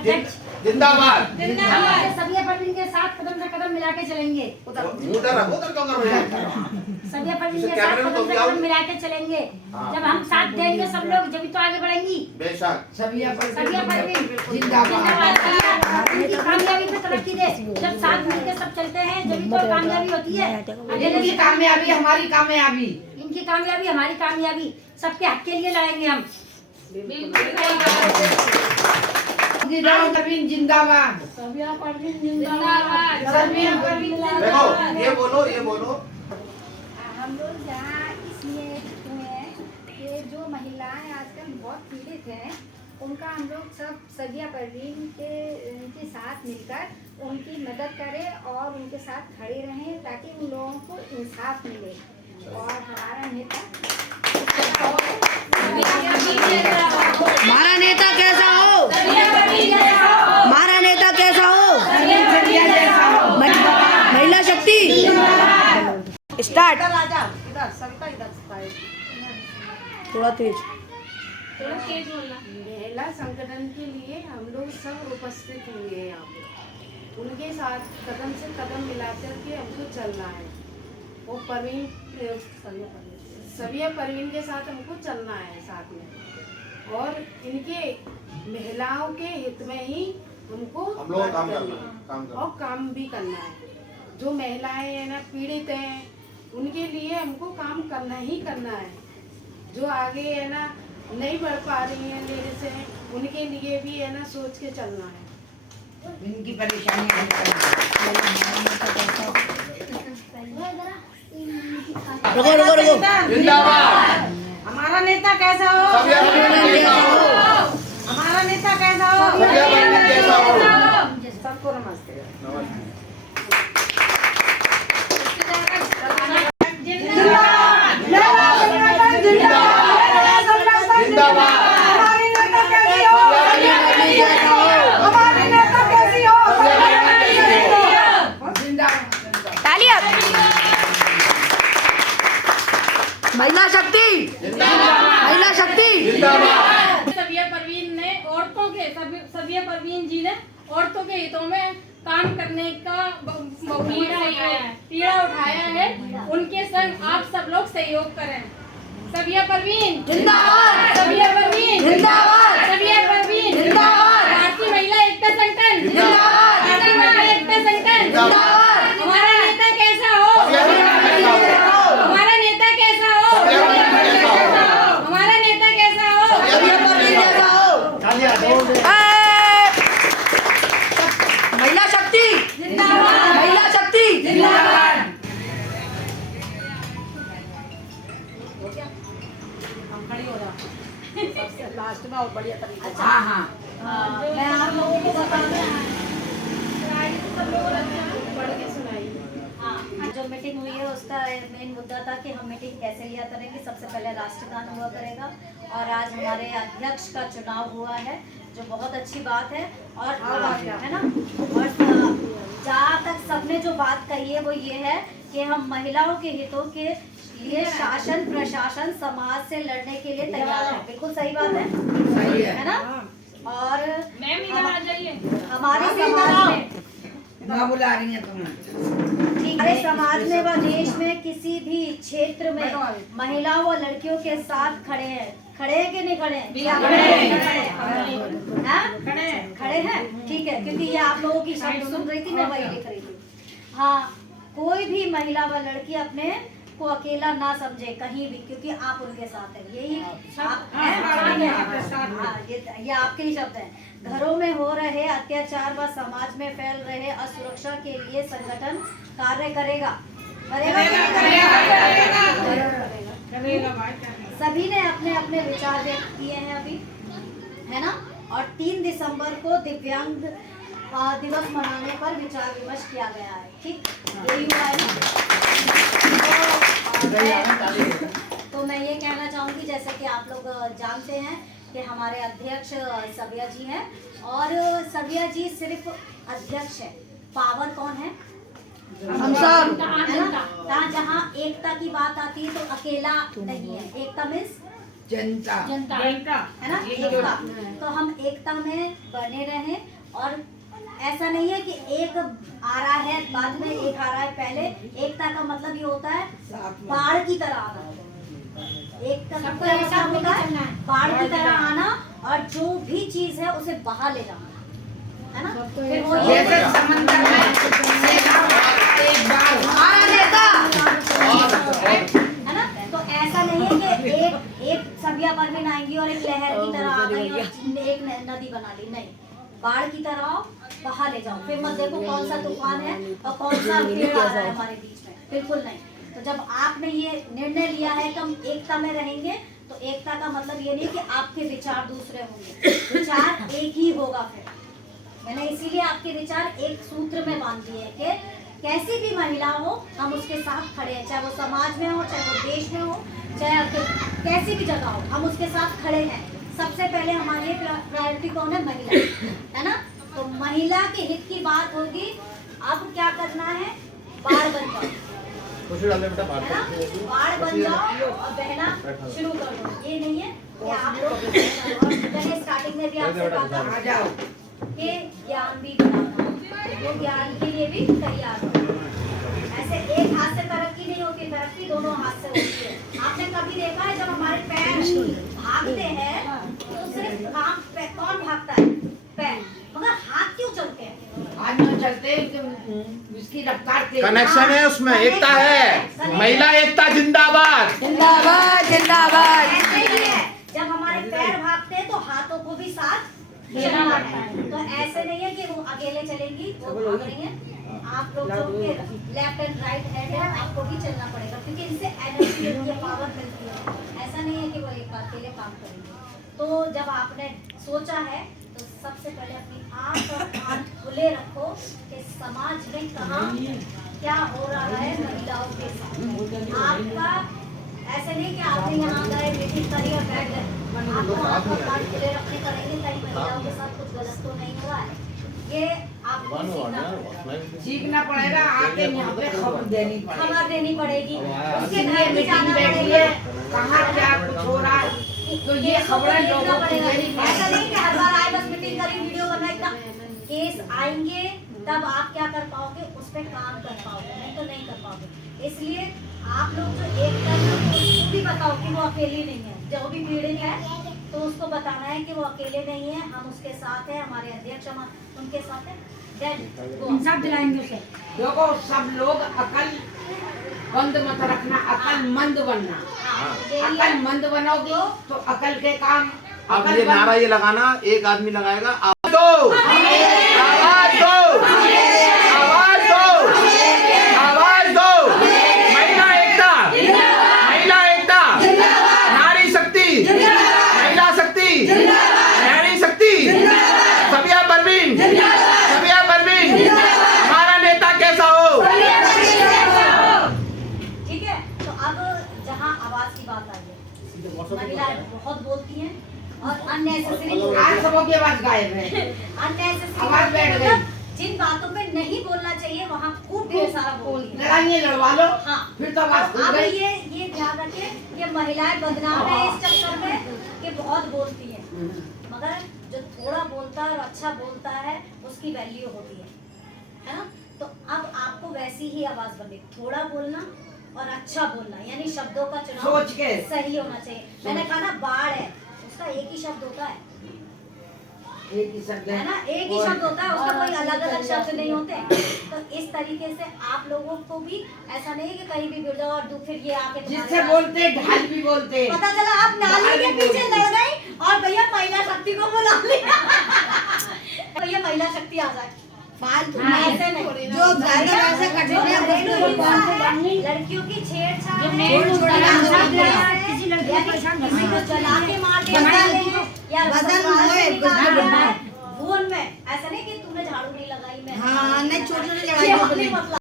अध्यक्ष जिंदाबाद। सबिया परवीन के साथ कदम से कदम मिला के चलेंगे। उधर क्यों कर रहे हैं? सबिया परवीन के साथ कदम से कदम मिला के चलेंगे। जब हम साथ देंगे सब लोग जब तो आगे बढ़ेंगी। बेशक। सबिया परवीन जिंदाबाद। इनकी कामयाबी पे तरक्की दे। जब साथ मिलकर सब चलते हैं जब तो कामयाबी होती है। इनकी कामयाबी हमारी कामयाबी, इनकी कामयाबी हमारी कामयाबी, सबके हक के लिए लड़ेंगे हम। परवीन जिंदाबाद। सबिया परवीन जिंदाबाद। सबिया परवीन देखो ये बोलो हम लोग यहाँ इसलिए हुए हैं कि जो महिलाएं आजकल बहुत पीड़ित हैं उनका हम लोग सब सबिया परवीन के साथ मिलकर उनकी मदद करें और उनके साथ खड़े रहें ताकि उन लोगों को इंसाफ मिले। और हमारा नेता हमारा नेता कैसा हो, हमारा नेता कैसा हो, महिला शक्ति स्टार्ट। थोड़ा तेज। महिला संगठन के लिए हम लोग सब उपस्थित हुए हैं यहाँ पे। उनके साथ कदम से कदम मिलाकर के हमको चलना है। वो परवीन सबिया परवीन के साथ हमको चलना है साथ में, और इनके महिलाओं के हित में ही हमको हम लोग काम करनी करना है और काम भी करना है। जो महिलाएं है ना पीड़ित हैं उनके लिए हमको काम करना ही करना है। जो आगे है ना नहीं बढ़ पा रही हैं लेडीज हैं उनके लिए भी है ना सोच के चलना है। इनकी परेशानी रुको रुको रुको। जिंदाबाद। हमारा नेता कैसा हो, सबिया परवीन कैसा हो, हमारा नेता कैसा हो, सबिया परवीन कैसा हो। सबको नमस्ते। महिला शक्ति जिंदाबाद, महिला शक्ति जिंदाबाद। सबिया परवीन ने सबिया परवीन जी ने औरतों के हितों में काम करने का पीड़ा उठाया है। उनके संग आप सब लोग सहयोग करें। सबिया परवीन जिंदाबाद, सबिया परवीन जिंदाबाद, सबिया परवीन जिंदाबाद, भारतीय महिला एकता संगठन जिंदाबाद, भारतीय महिला एकता संगठन जिंदाबाद। हमारा नेता कैसा हो, सबिया परवीन कैसा हो, हमारा नेता कैसा हो, सबिया परवीन कैसा हो, हमारा नेता कैसा हो, सबिया परवीन कैसा हो। महिला शक्ति जिंदाबाद, महिला शक्ति जिंदाबाद। हाँ हाँ मैं आप लोगों को बताना जो मीटिंग हुई है उसका मेन मुद्दा था कि हम मीटिंग कैसे लिया करेंगे। सबसे पहले राष्ट्रगान हुआ करेगा और आज हमारे अध्यक्ष का चुनाव हुआ है जो बहुत अच्छी बात है। और है ना, और जहाँ तक सबने जो बात कही है वो ये है कि हम महिलाओं के हितों के लिए शासन प्रशासन समाज से लड़ने के लिए तैयार है। बिल्कुल सही बात है ना। और हमारे समाज में बुला रही है तुम्हें। हमारे समाज में व देश में किसी भी क्षेत्र में महिलाओं व लड़कियों के साथ खड़े हैं। खड़े हैं कि नहीं खड़े हैं? खड़े हैं, ठीक है। क्योंकि ये आप लोगों की शब्द सुन रही थी, मैं वही लिख रही थी। हाँ, कोई भी महिला व लड़की अपने को अकेला ना समझे कहीं भी, क्योंकि आप उनके साथ हैं। यही ये आपके ही शब्द हैं। घरों में हो रहे अत्याचार व समाज में फैल रहे असुरक्षा के लिए संगठन कार्य करेगा। सभी ने अपने अपने विचार व्यक्त किए हैं अभी, है ना। और 3 दिसंबर को दिव्यांग दिवस मनाने पर विचार विमर्श किया गया है। ठीक, यही हुआ है ना। तो मैं ये कहना चाहूँगी, जैसे कि आप लोग जानते हैं कि हमारे अध्यक्ष सबिया जी हैं, और सबिया जी सिर्फ अध्यक्ष है। पावर कौन है? हम सब, है ना। जहाँ एकता की बात आती है तो अकेला नहीं है। एकता मीन्स जनता है ना, एकता। तो हम एकता में बने रहें, और ऐसा नहीं है कि एक आ रहा है बाद में एक आ रहा है पहले। एकता का मतलब ये होता है बाढ़ की तरह आना। एकता का मतलब होता है बाढ़ की तरह आना, और जो भी चीज है उसे बहा ले जाना, है ना। फिर वो ये जैसे समंदर में एक बार हमारा नेता है ना। तो ऐसा नहीं है कि एक सबिया परवीन आएंगी और एक लहर की तरह आ गई और एक नदी बना ली, नहीं। बाढ़ की तरह आओ, बहा ले जाओ। फिर मत देखो कौन सा तूफान है और कौन सा पेड़ आ रहा है हमारे बीच में, बिल्कुल नहीं। तो जब आपने ये निर्णय लिया है कि हम एकता में रहेंगे, तो एकता का मतलब ये नहीं कि आपके विचार दूसरे होंगे, विचार एक ही होगा। फिर मैंने इसीलिए आपके विचार एक सूत्र में बांध दिए कि कैसी भी महिला हो हम उसके साथ खड़े हैं, चाहे वो समाज में हो, चाहे वो देश में हो, चाहे कैसी भी जगह हो, हम उसके साथ खड़े हैं। सबसे पहले हमारी प्रायोरिटी कौन है? महिला, है ना। तो महिला के हित की बात होगी। अब क्या करना है? बाढ़ बन जाओ, है ना, बाढ़ बन जाओ और बहना शुरू कर दो। ये नहीं है कि आप लोग, मैंने स्टार्टिंग में भी आपसे कहा आ जाओ कि ज्ञान भी बढ़ाना, तो ज्ञान के लिए भी तैयार हो। ऐसे एक हाथ से तरक्की नहीं होती, तरक्की दोनों हाथ से होती है। आपने कभी देखा है जब हमारे पैर भागते हैं तो सिर्फ कौन भागता है? पैर, मगर हाथ क्यों चलते हैं? आज में चलते इसकी रफ्तार तेज। कनेक्शन है उसमें, एकता है। महिला एकता जिंदाबाद। जिंदाबाद जिंदाबाद। ऐसे ही है, जब हमारे पैर भागते हैं तो हाथों को भी साथ चलना पड़ता है। तो ऐसे नहीं है कि वो अकेले चलेंगी, वो भाग रही हैं। आप लोग जो लेफ्ट एंड राइट हैंड है, आपको भी चलना पड़ेगा, क्योंकि इनसे एनर्जी मिलती है, पावर मिलती है। ऐसा नहीं है कि वो एक अकेले काम करेंगे। तो जब आपने सोचा है तो सबसे पहले अपनी आंख और कान खुले रखो कि समाज में कहाँ क्या हो रहा है महिलाओं के साथ। आपका ऐसे नहीं कि आपने यहाँ गए मीटिंग करी और बैठ गए, आपको आंख और कान खुले रखने पड़ेंगे, कहीं महिलाओं के साथ कुछ गलत तो नहीं हुआ है। ये आपको सीखना पड़ेगा, सीखना पड़ेगा। आके यहाँ पे खबर देनी पड़ेगी, खबर देनी पड़ेगी, उसके इसलिए घर भी मीटिंग जाना बैठी पड़ेगा, है, कहाँ क्या कुछ हो रहा है, तो ये खबरें देखना लोगों को पड़ेगा। देनी ऐसा पड़ेगी। नहीं कि हर बार आए बस मीटिंग करी वीडियो बनाए, इतना केस आएंगे तब आप क्या कर पाओगे? उस पर काम कर पाओगे, नहीं तो नहीं कर पाओगे। इसलिए आप लोग जो एक उसको भी बताओ कि वो अकेली नहीं है। जो भी पीड़ित है तो उसको बताना है कि वो अकेले नहीं है, हम उसके साथ हैं, हमारे अध्यक्ष उनके साथ हैं। इंसाफ दिलाएंगे उसे। देखो सब लोग अकल बंद मत रखना, अकल मंद बनना। अकल मंद बनोगी तो अकल के काम अब अकल ये बंद- नारा ये लगाना, एक आदमी लगाएगा, आवाज दो, आवाज दो, आवाज दो, आवाज दो। महिला एकता, महिला एकता, नारी शक्ति, महिला शक्ति, नारी शक्ति, सबिया परवीन, सबिया परवीन। हमारा नेता कैसा हो? ठीक है। तो अब जहाँ आवाज की बात आई है, महिलाएं बहुत बोलती हैं और अननेसेसरी आज सबों की आवाज गायब है। आवाज बैठ गई। जिन बातों पे नहीं बोलना चाहिए वहाँ खूब ढेर सारा बोलती हैं। लड़ाइयाँ लड़वा लो, हाँ, फिर तो आवाज खुल अब गई। ये ध्यान रखिए, ये महिलाएं बदनाम है इस चक्कर में कि बहुत बोलती हैं, मगर जो थोड़ा बोलता है और अच्छा बोलता है उसकी वैल्यू होती है ना। तो अब आपको वैसी ही आवाज बने, थोड़ा बोलना और अच्छा बोलना, यानी शब्दों का चुनाव सोच के। सही होना चाहिए। मैंने कहा ना बाढ़ है, उसका एक ही शब्द होता है, एक ही शब्द है ना, एक ही शब्द होता है, उसका कोई अलग अलग शब्द नहीं होते। तो इस तरीके से आप लोगों को भी ऐसा नहीं कि कहीं भी गिर जाओ और फिर ये आके तुम्हारे जिससे पास- बोलते ढाल भी बोलते। पता चला आप नाली के पीछे लड़ गई और भैया महिला शक्ति को बुला लिया। भैया महिला शक्ति आ जाए, ऐसे नहीं। जो ज्यादा वैसे कठिन है घरेलू उसको हिंसा है, लड़कियों की छेड़छाड़ है, किसी लड़की को परेशान किसी को जला के मार दिया है, या बदन ससुराल से होए, निकाल कुछ भी दिया है। हो। भून में ऐसा नहीं कि तुमने झाड़ू नहीं लगाई, मैं हाँ नहीं, छोटी छोटी ये लड़ाई अपनी मसला